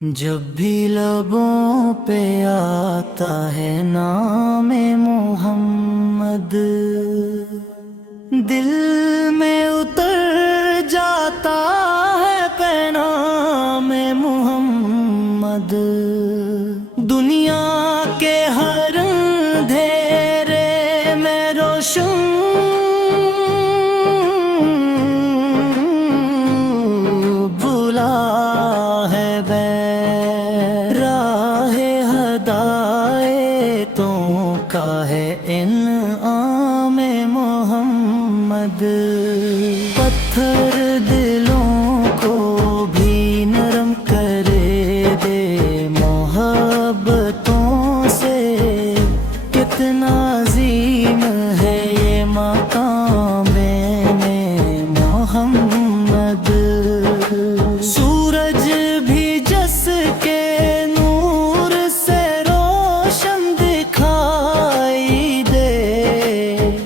جب بھی لبوں پہ آتا ہے نام محمد، دل میں اتر جاتا ہے پیغام محمد۔ دنیا کے ہر اندھیرے میں روشن بلا ہے راہ ہدایتوں کا ہے انعام محمد۔ پتھر دلوں کو بھی نرم کرے دے محبتوں سے، کتنا عظیم ہے یہ مقام محمد۔ سورج بھی جس کے نور سے روشن دکھائی دے،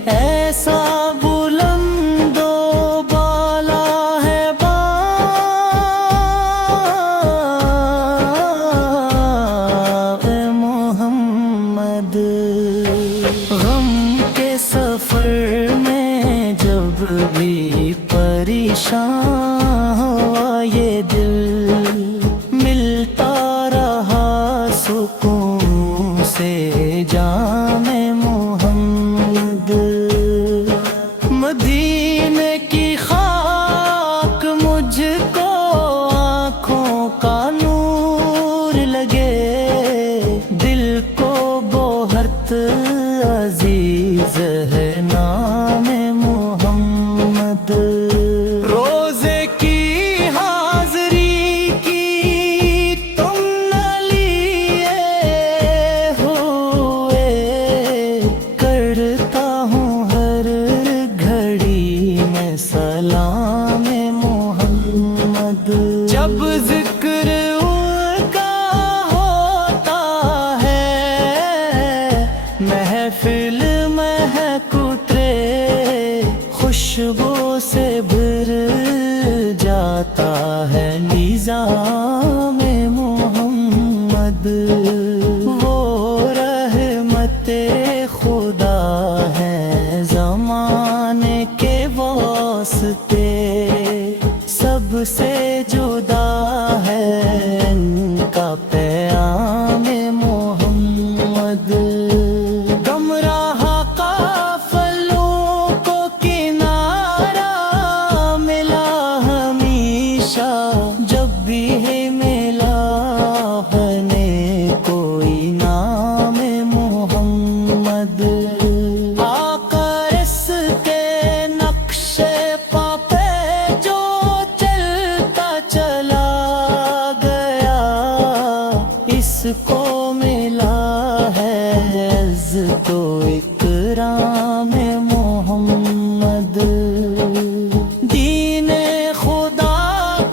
ایسا بلند و بالا ہے باب محمد۔ غم کے سفر میں جب بھی پریشان ہوا یہ دل، ملتا رہا سکون سے جام محمد۔ مدینے کی خاک مجھ کو آنکھوں کا نور لگے، دل کو بہت عزیز ہے نام محمد۔ روزے کی حاضری کی تم نہ لیے ہوئے، کرتا ہوں ہر گھڑی میں سلام محمد۔ جب ذکر ان کا ہوتا ہے، محفل مہک اترے، خوشبو سے بھر جاتا ہے نظام محمد۔ وہ رحمت خدا ہے زمانے کے واسطے، سب سے جدا ہے ان کا پیام محمد۔ گمراہ قافلوں کو کنارہ ملا ہمیشہ، جب بھی ہے ملا ہے کوئی نام محمد۔ آقا اس کے نقش پا پہ جو چلتا چلا گیا، اس کو ملا ہے عزت و اکرام محمد۔ دین خدا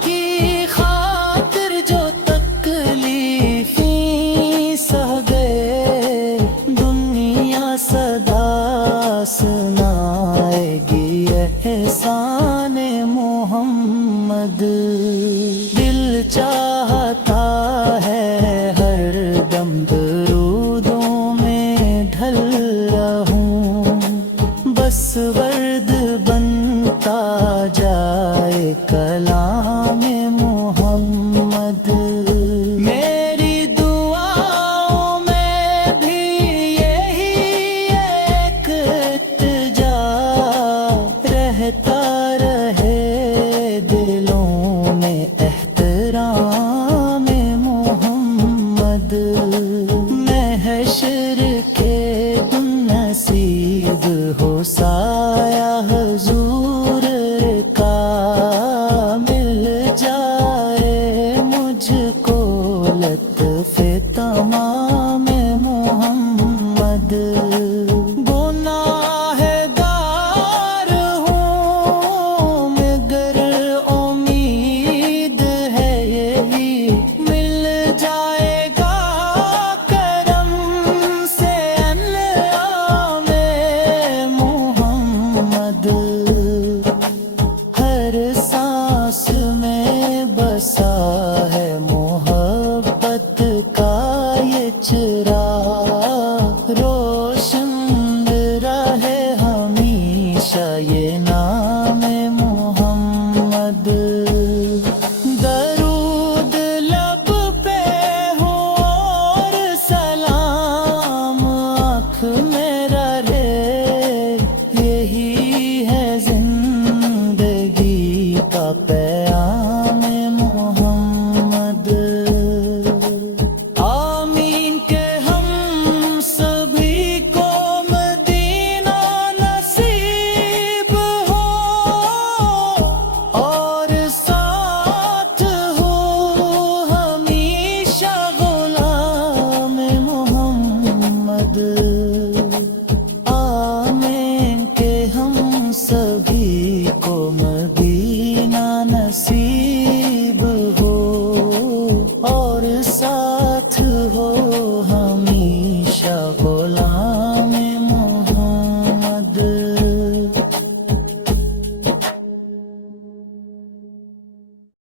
کی خاطر جو تکلیفیں سہ گئے، دنیا صدا سنائے گی احسان محمد۔ دل چاہتا ہے ہر دم درودوں میں ڈھل